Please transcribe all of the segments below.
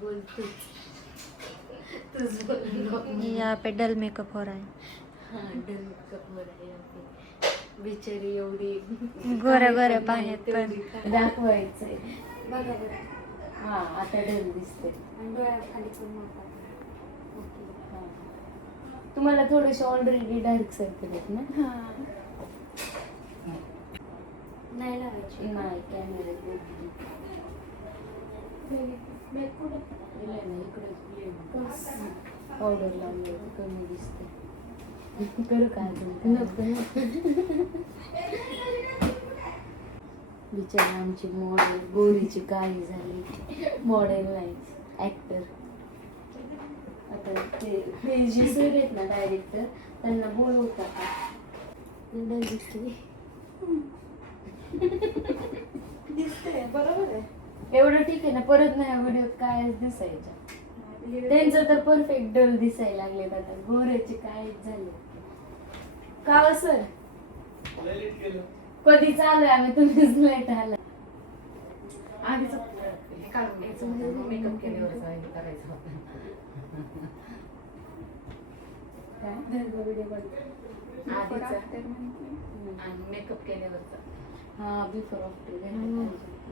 बोल तूच बोल. यहाँ पे डल मेकअप हो रहा है. हाँ डल मेकअप हो रहा है यहाँ पे. बिचारी एवढी गोऱ्या गोऱ्या पाण्यात पण दाखवायचंय. बघा बरं. हा आता डल दिसते. आणि डोळ्याखाली पण मापा. तुम्हाला थोडेसे ऑलरेडी डार्क सर्कल आहेत ना. नाही लावायची. नाही कॅमेरा पावडर लावली कमी दिसते. करू का अजून बिचारी आमची मॉडेल गोरीची काळी झाली. मॉडेल नाही ऍक्टर. आता ते जे सर आहेत ना डायरेक्टर त्यांना बोलवतात. दिसते दिसते बरोबर आहे. एवढं ठीक आहे ना. परत नाही व्हिडिओत काय दिसायच्या. त्यांचं तर परफेक्ट डल दिसायला लागले. आता गोऱ्याचे काय झाले का हो सर. कधी चालू आम्ही तुम्हीच लेट आला. आधीच काढून घ्यायचं म्हणजे मेकअप केल्यावर करायचं. काय व्हिडिओ आधीचा आणि मेकअप केल्यावरचा. हा बिफोर आफ्टर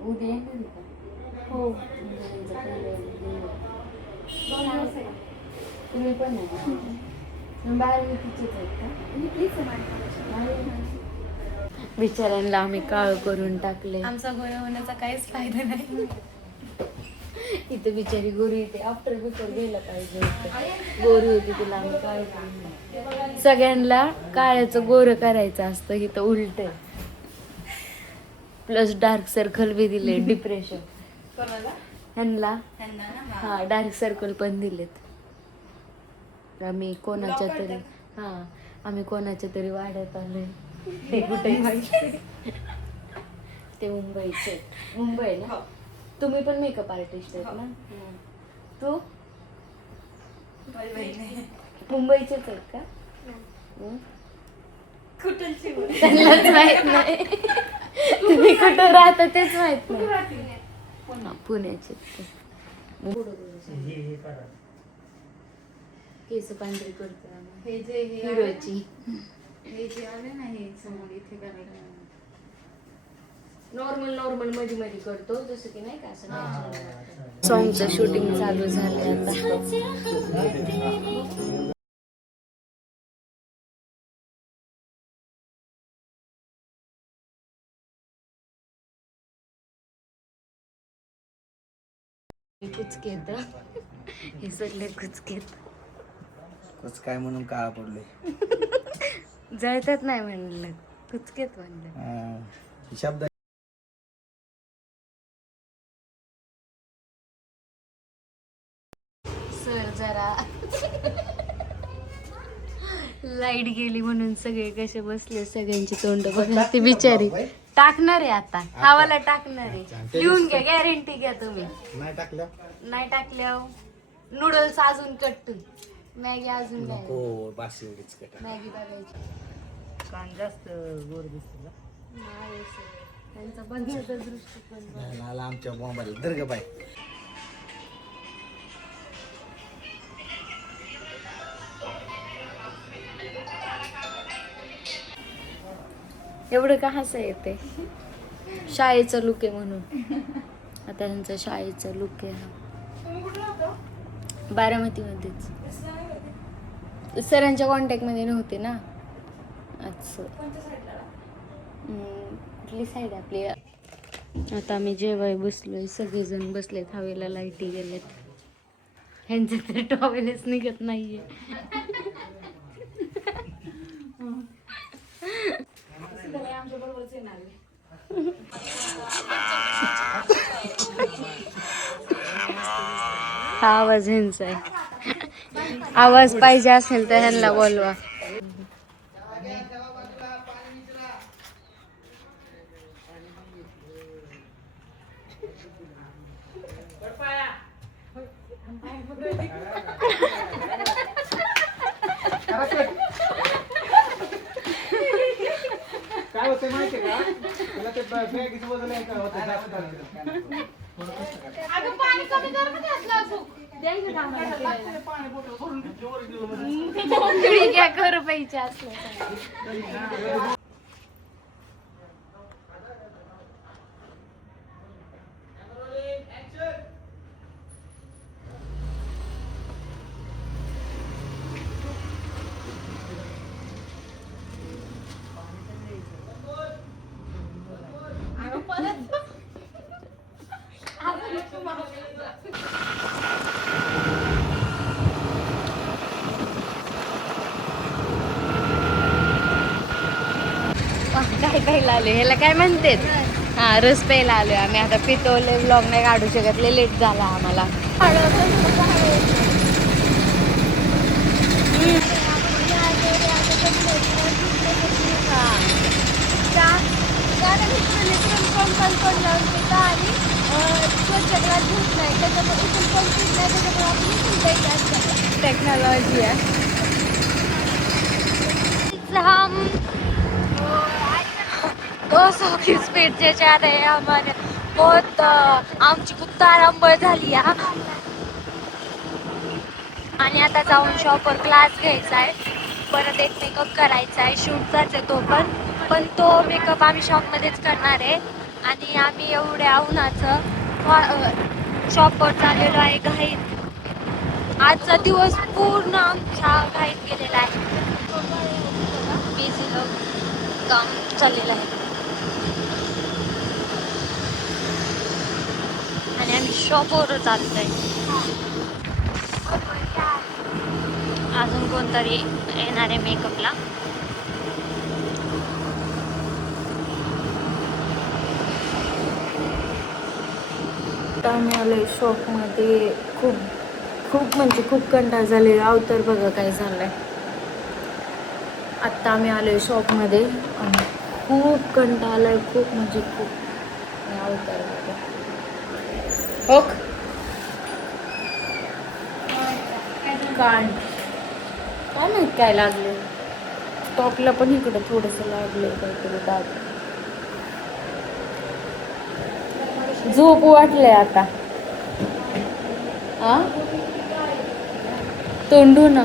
उद्या येणार का. हो. तुम्ही पण आहे. बाहेर तिचेच आहेत का. बिचाऱ्यांना आम्ही काळ करून टाकले. आमचा गोरा होण्याचा काहीच फायदा नाही. इथे बिचारी गोरी इथे आफ्टर बिफोर गेला पाहिजे होतं. गोरी होती तिला आम्ही काळ करून. सगळ्यांना काळ्याचं गोरं करायचं असतं. इथं उलट प्लस डार्क सर्कल बी दिले. डिप्रेशन ह्यांना हा डार्क सर्कल पण दिलेत. आम्ही कोणाच्या तरी वाड्यात आलोय. ते कुठे ते मुंबईचे. मुंबई ना. तुम्ही पण मेकअप आर्टिस्ट आहेत ना. तू मुंबईचेच आहेत का. त्यांनाच माहित नाही. तुम्ही कुठं राहता तेच माहित नाही. पुण्याचे. केस पांढरी करतो हे जे हिरोची. हे जे आले ना हे समोर इथे करायला. नॉर्मल मध्ये मध्ये करतो जसं की नाही का असं. सॉंगचं शूटिंग चालू झालंय आता. कुचकेत हे सगळे कुचकेत. कुच काय म्हणून काळा पडलोय. जळतात नाही म्हणलं कुचकेत म्हणलं. शब्द सर जरा लाईट गेली म्हणून सगळे कसे बसले. सगळ्यांची तोंड बघा. ती बिचारी टाकणार आहे आता. खावाला टाकणार आहे. लिहून घ्या. गॅरंटी घ्या तुम्ही. नाही टाकल्यावर नूडल्स अजून कट्टून. मॅगी अजून मॅगी बघायची. कान जास्त गोड दिसतो. नाही सर. त्यांचा बघण्याचा दृष्टिकोन आमच्या मोबाईल दर्ग बाय. एवढं का हसा येते. शाळेचा लुक आहे म्हणून. आता त्यांचा शाळेचा लुक आहे हा. बारामतीमध्येच. सरांच्या कॉन्टॅक्ट मध्ये नव्हते ना. अच्छा कुठली साईड आपली. आता आम्ही जेवाय बसलोय. सगळेजण बसलेत. हवेला लाईटी गेलेत. ह्यांचे तरी टॉवेलच निघत नाहीये. आमच्या बरोबरच येणार. हा आवाज ह्यांचा आहे. आवाज पाहिजे असेल तर ह्यांना बोलवा. काय होतं माहितीये का. तुला ते बॅगीचं वजन आहे का होतं. अगं पाणी कमी कर ना त्यातलं अजून. द्यायचं का आम्हाला फिरायला? मोकळी घ्या कर पाहिजे असलं. काय प्यायला आलो ह्याला काय म्हणतात? हा रस प्यायला आलोय आम्ही. आता पितोले व्लॉग नाही काढू शकत, लय लेट झाला आम्हाला. टेक्नोलॉजी है. हम 200 की स्पीड से जा रहे हैं. हमारे बहुत आमची खूप तारांबळ झाली आहे. आणि आता जाऊन शॉपवर क्लास घ्यायचा आहे. परत एक मेकअप करायचा आहे, शूटचाच आहे तो पण तो मेकअप आम्ही शॉपमध्येच करणार आहे. आणि आम्ही एवढ्या उन्हाचं शॉपवर चाललेलो आहे घाईत. आजचा दिवस पूर्ण आमच्या घाईत गेलेला आहे. बिझी काम चाललेलं आहे आणि आम्ही शॉपवर चाललोय. अजून कोणतरी येणार आहे मेकअपला. आता आम्ही आलोय शॉपमध्ये. खूप म्हणजे खूप कंटाळ झाले. अवतर बघा काय झालंय. आत्ता आम्ही आलोय शॉपमध्ये आणि खूप कंटाळा आलाय. खूप म्हणजे खूप अवतर बघा. हो काय माहित काय लागले. टॉपला पण इकडं थोडंसं लागलंय काहीतरी दाग. झोप वाटलंय आता. तोंडू ना.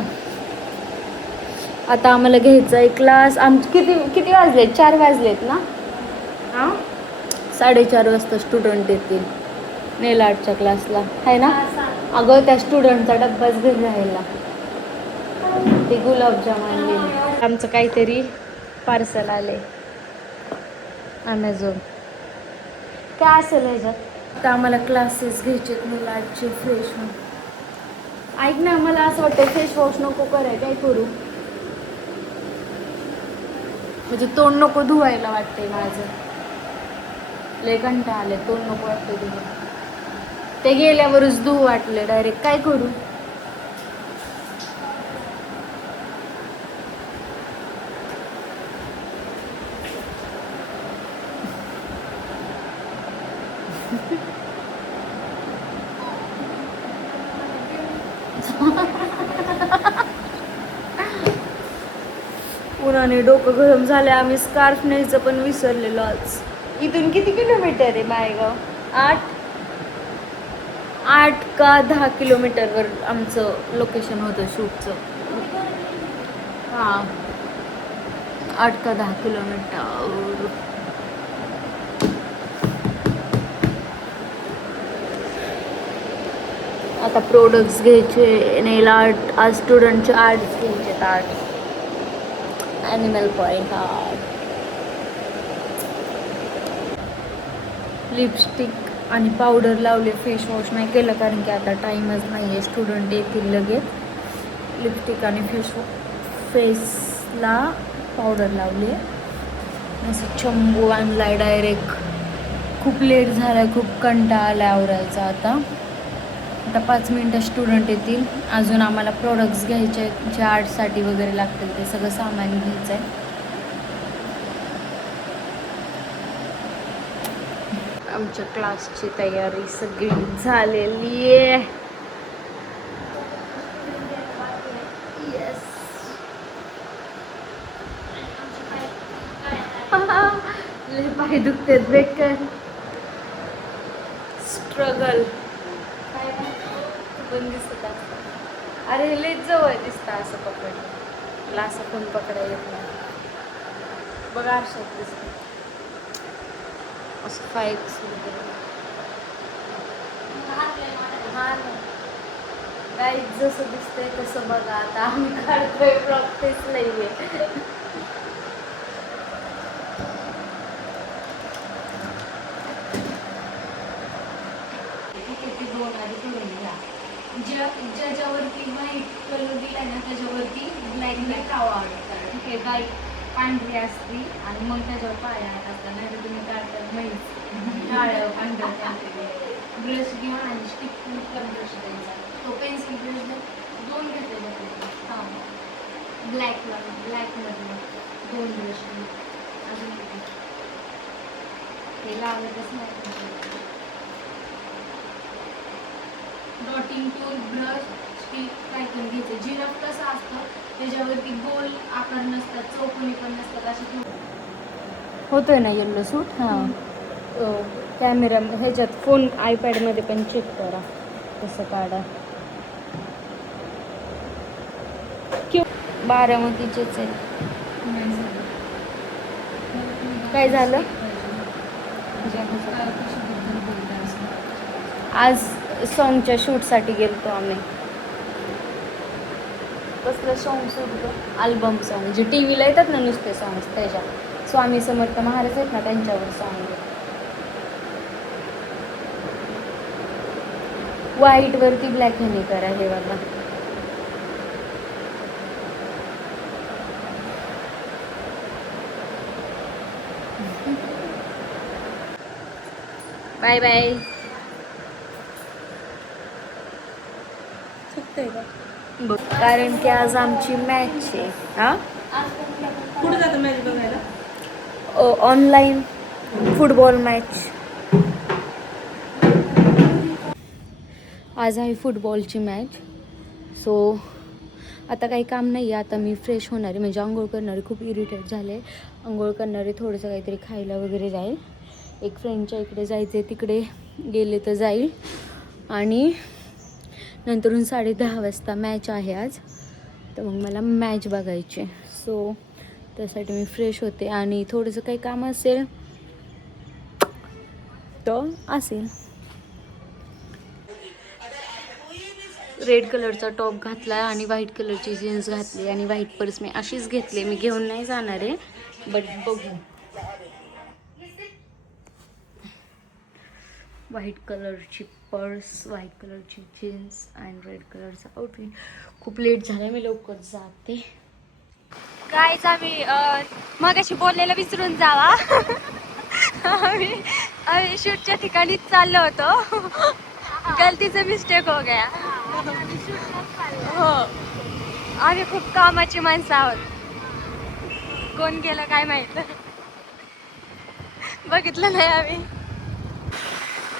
आता आम्हाला घ्यायचा आहे क्लास. किती वाजलेत? 4 वाजलेत ना. 4:30 वाजता स्टुडंट येतील नेल आर्टच्या क्लासला, आहे ना. अगं त्या स्टुडंटचा डब्बाच घेऊन राहिला. ते गुलाबजाम आणलेले. आमचं काहीतरी पार्सल आले अमेझॉन. काय असेल ह्याच्यात? आता आम्हाला क्लासेस घ्यायचे नेल आर्टचे. फ्रेश होऊन ऐक ना, मला असं वाटतं फेस वॉश नको कराय. काय करू? म्हणजे तोंड नको धुवायला वाटतंय माझं. लय कंटाळा आले. तोंड नको वाटतं धुवायला. ते गेल्यावरच धुवू वाटले डायरेक्ट. काय करू? उन्हाने डोकं गरम झाले. आम्ही स्कार्फ न्यायचं पण विसरलेलो आज. इथून किती किलोमीटर आहे मायगाव? 8 का 10 किलोमीटरवर आमचं लोकेशन होतं शूटचं. हां 8 का 10 किलोमीटर. आता प्रोडक्ट्स घ्यायचे. नेल आर्ट आज स्टुडंटचे आर्ट्स घ्यायचे. Art animal point art. Lipstick आणि पावडर लावले. फेस वॉश नाही केलं कारण की आता टाईमच नाही आहे. स्टुडंट येतील लगेच. लिपस्टिक आणि फेसला पावडर लावली. असं चंबू आणलाय डायरेक्ट. खूप लेट झाला. खूप कंटाळा आला आवरायचा. आता 5 मिनटं स्टुडंट येतील. अजून आम्हाला प्रोडक्ट्स घ्यायचे आहेत जे आर्टसाठी वगैरे लागतील. ते सगळं सामान घ्यायचं आहे. आमच्या क्लासची तयारी सगळी झालेली आहे. लय पाय दुखतात बेकार. स्ट्रगल पण दिसत असतात. अरे लय जवळ दिसतं असं पकडलं. मला असं कोण पकडायला येत नाही. बघा आरशात दिसतं असं फाईट्स वगैरे. हा ना गाईज जसं दिसतंय तसं बघा. आता आम्ही काढतोय ब्लॉग तेच नाहीये. ज्याच्यावरती व्हाईट कलर दिलाय ना त्याच्यावरती ब्लॅक ब्लॅक आवडतात. ठीक आहे गाय पांढरी असती आणि मग त्याच्यावर पाया असतात. नाही तर तुम्ही काढतात म्हैस काळं पांढरं ब्रश घेऊन आणि स्टिक ब्रश द्यायचा. तो पेन्सिल ब्रश 2 घेतले जाते. हां ब्लॅकमधलं 2 ब्रश अजून हे लावतच नाही. डॉटिंग टूल ब्रश स्टिक काय पण घ्यायचं. जिराफ कसं असतं त्याच्यावरती गोल आकार नसतात, चौकोनी पण नसतात. असे होतोय ना येल्लो सूट. हां कॅमेरा ह्याच्यात फोन आयपॅडमध्ये पण चेक करा कसं काढा. बारामतीचेच आहे. काय झालं आज सॉन्गच्या शूटसाठी गेलतो आम्ही. कसलं सॉन्ग शूट? अल्बम सॉन्ग जे टी व्हीला येतात ना नुसते सॉंग्स त्याच्या. स्वामी समर्थ महाराज आहेत ना त्यांच्यावर सॉन्ग. व्हाईट वरती ब्लॅक ह्याने करा हे वाला. Bye bye. कारण की आज आमची मॅच आहे. हा कुठे जातं मॅच बघायला? Online football match. आज आहे फुटबॉलची मॅच. सो आता काही काम नाही आहे. आता मी फ्रेश होणार आहे म्हणजे आंघोळ करणारे. खूप इरिटेट झाले. आंघोळ करणारे थोडंसं काहीतरी खायला वगैरे जाईल. एक फ्रेंडच्या इकडे जायचं आहे तिकडे गेले तर जाईल. आणि नंतरून 10:30 वाजता मॅच आहे आज. तर मग मला मॅच बघायची. सो त्यासाठी मी फ्रेश होते आणि थोडंसं काही काम असेल तर असेल. रेड कलरचा टॉप घातला आहे आणि व्हाईट कलरची जीन्स घातली आणि व्हाईट पर्स मी अशीच घेतली. मी घेऊन नाही जाणार आहे बट बघू. व्हाईट कलरची पर्स, व्हाईट कलरची जीन्स आणि रेड कलरचा आउटफिट. खूप लेट झाला मी लवकर जाते. गाईज आम्ही मगाशी बोललेलं विसरून जावा. आम्ही शूटच्या ठिकाणीच चाललो होतो. गलतीचा मिस्टेक हो गया. हो आम्ही खूप कामाची माणसं आहोत. कोण गेलं काय माहित. बघितलं नाही आम्ही.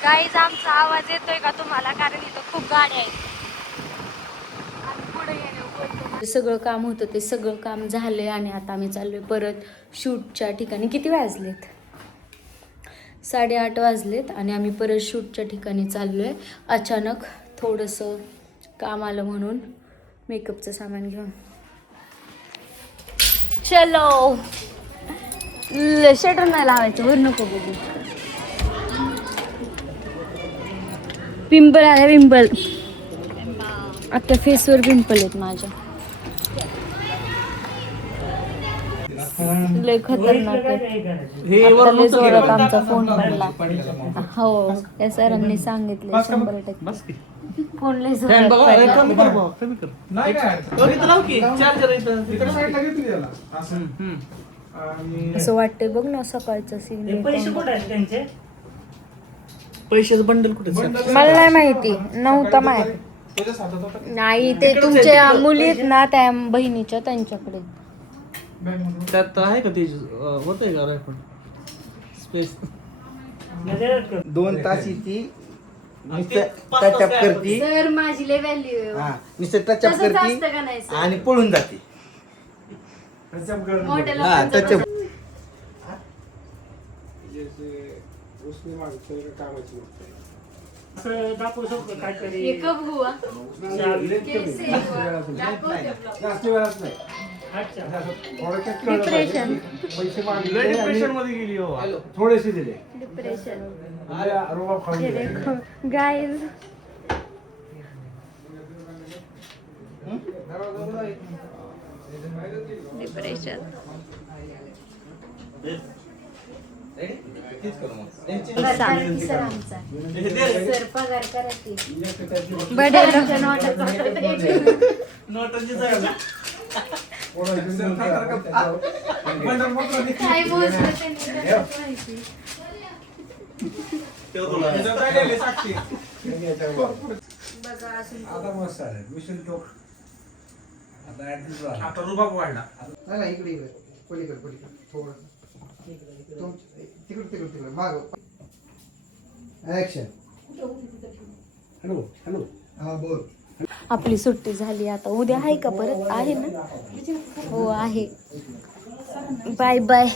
गाईज आमचा आवाज येतोय का तुम्हाला? कारण इथं खूप गाड्या आहेत. पुढे सगळं काम होतं ते सगळं काम झाले आणि आता आम्ही चाललोय परत शूटच्या ठिकाणी. किती वाजलेत? 8:30 वाजलेत आणि आम्ही परत शूटच्या ठिकाणी चाललोय. अचानक थोडंसं काम आलं म्हणून मेकअपचं सामान घेऊन. चलो शटर नाही लावायचं वर नको बघू. पिंपल आहे पिंपल. आता फेसवर पिंपल आहेत माझ्या. लय खतरनाक आहे. आता लय जोरात आमचा फोन पडला. हो या सरांनी सांगितले 100% फोन लय जोरात पडला. असं वाटतंय बघ ना सकाळचं सीन. पैशाचं बंडल कुठे? मला नाही माहिती नव्हता माहिती. नाही ते तुमच्या मुली आहेत ना त्या बहिणीच्या त्यांच्याकडे. त्यात आहे का ते होतंय का रेकॉर्ड स्पेस? 2 तास ती टचअप करती. सर माझी लय व्हॅल्यू हा नुसतं टचअप करती आणि पळून जाते. हा टचअप. असं दाखवू शकतो काहीतरी ये कब हुआ जास्त वेळात नाही. डिप्रेशन डिप्रेशन मध्ये गेली हो थोडेसे दिले डिप्रेशन रुबाब खाऊन ये दिले. देखो गाइस डिप्रेशन सर पगार करा की नोटांची जागा काय मोजलं त्यांनी कसं माहिती बघा अजून आता मस्त आहे मिशन टोक आता ऍडजस्ट झाला. आता रुबाब वाढला. नाही इकडे इकडे पलीकडे पलीकडे थोडं तिकडे माग ऍक्शन हॅलो हॅलो हा बोल आपली सुट्टी झाली आता. उद्या आहे का परत? आहे ना? हो आहे. Bye bye.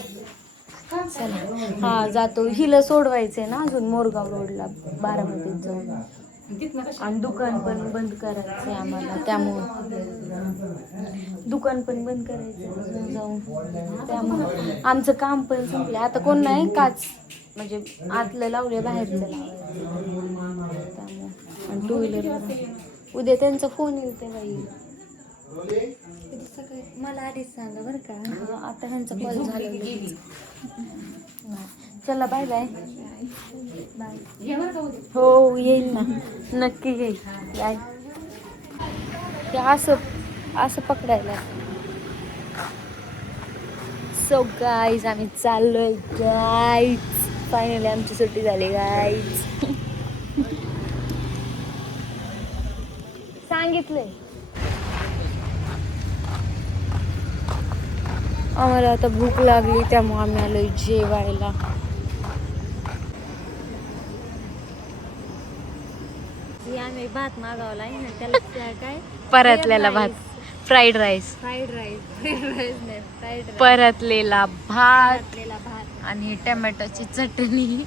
चला हा जातो. हिला सोडवायचंय ना अजून मोरगाव रोडला बारामतीत जाऊन. आणि दुकान पण बंद करायचंय आम्हाला त्यामुळं दुकान पण बंद करायचं अजून जाऊन. त्यामुळं आमचं काम पण संपलं. आता कोण नाही काच म्हणजे आतलं लावले बाहेरचं लावायचं त्यामुळं. आणि टू व्हीलर उद्या त्यांचा फोन येईल तेव्हा येईल. मला आधीच सांगा बरं का. आता ह्यांचा कॉल झाला गेली. चला बाय बाय बाय. हो येईल ना नक्की येईल. बाय. ते असं पकडायला. सो गाईज आम्ही चाललोय गाईज. फायनली आमची सुट्टी झाली गाईज. सांगितलंय आम्हाला आता भूक लागली त्यामुळे आम्ही आलोय जेवायला. आम्ही भात मागवला आहे ना त्याला काय परतलेला भात फ्राईड राईस फ्राईड राईस नाही फ्राईड परतलेला भात भात. आणि टोमॅटोची चटणी.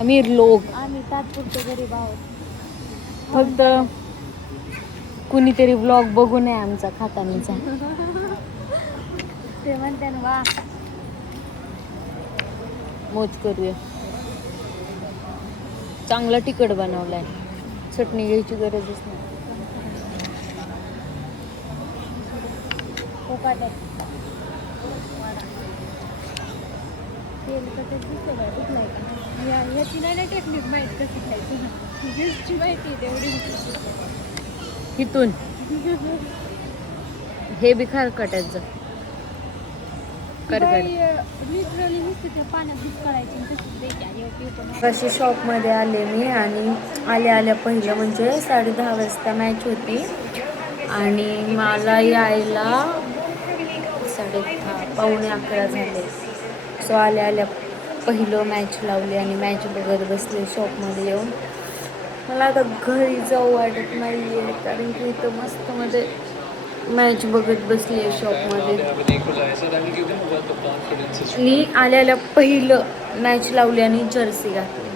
आम्ही लोक आम्ही तात्पुरते गरीब आहोत. फक्त कुणीतरी व्लॉग बघू नये आमचा खातानीचा. ते म्हणते ना वा मोज करूया. चांगला तिखट बनवलाय. चटणी घ्यायची गरजच नाही. तेल कसं दिसतं बरं कुठलं आहे का याची नाही टेक्निक माहीत कसं खायचं ना गेस्टची माहिती आहे तेवढी. इथून हे बी खरकटायचं करकट. लिटरली नुसतं ते पाण्यात भिजकायचं तसंच द्यायची. अशी शॉपमध्ये आले मी आणि आल्या पहिलं म्हणजे 10:30 वाजता मॅच होती आणि मला यायला 10:30 पावणे 11 झाले. सो आल्या पहिलं मॅच लावली आणि मॅच बघत बसले शॉपमध्ये येऊन. मला आता घरी जाऊ वाटत नाही आहे कारण की इथं मस्त मध्ये मॅच बघत बसली आहे शॉपमध्ये. मी आल्या पहिलं मॅच लावली आणि जर्सी घातली.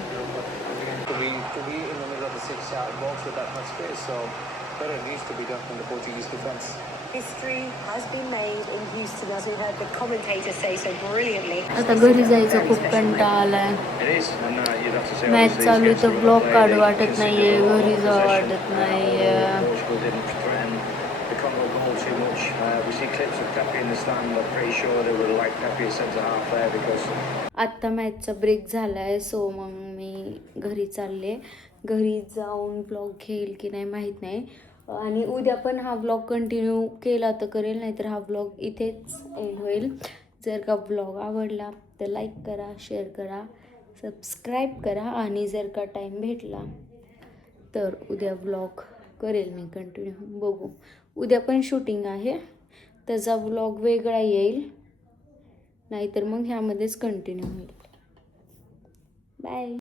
आता घरी जायचं खूप कंटाळा आलाय. मॅच चालू आहे तर ब्लॉग काढू वाटत नाहीये. घरी जाऊ वाटत नाहीये. आत्ता मॅचचा ब्रेक झालाय सो मग मी घरी चालले. घरी जाऊन ब्लॉग घेईल की नाही माहीत नाही. आणि उद्या पण हा ब्लॉग कंटिन्यू केला तर करेल नाही तर हा ब्लॉग इथेच एंड होईल. जर का ब्लॉग आवडला तर लाईक करा, शेअर करा, सबस्क्राईब करा आणि जर का टाईम भेटला तर उद्या ब्लॉग करेल मी कंटिन्यू. बघू उद्या पण शूटिंग आहे त्याचा ब्लॉग वेगळा येईल नाहीतर मग ह्यामध्येच कंटिन्यू होईल. बाय.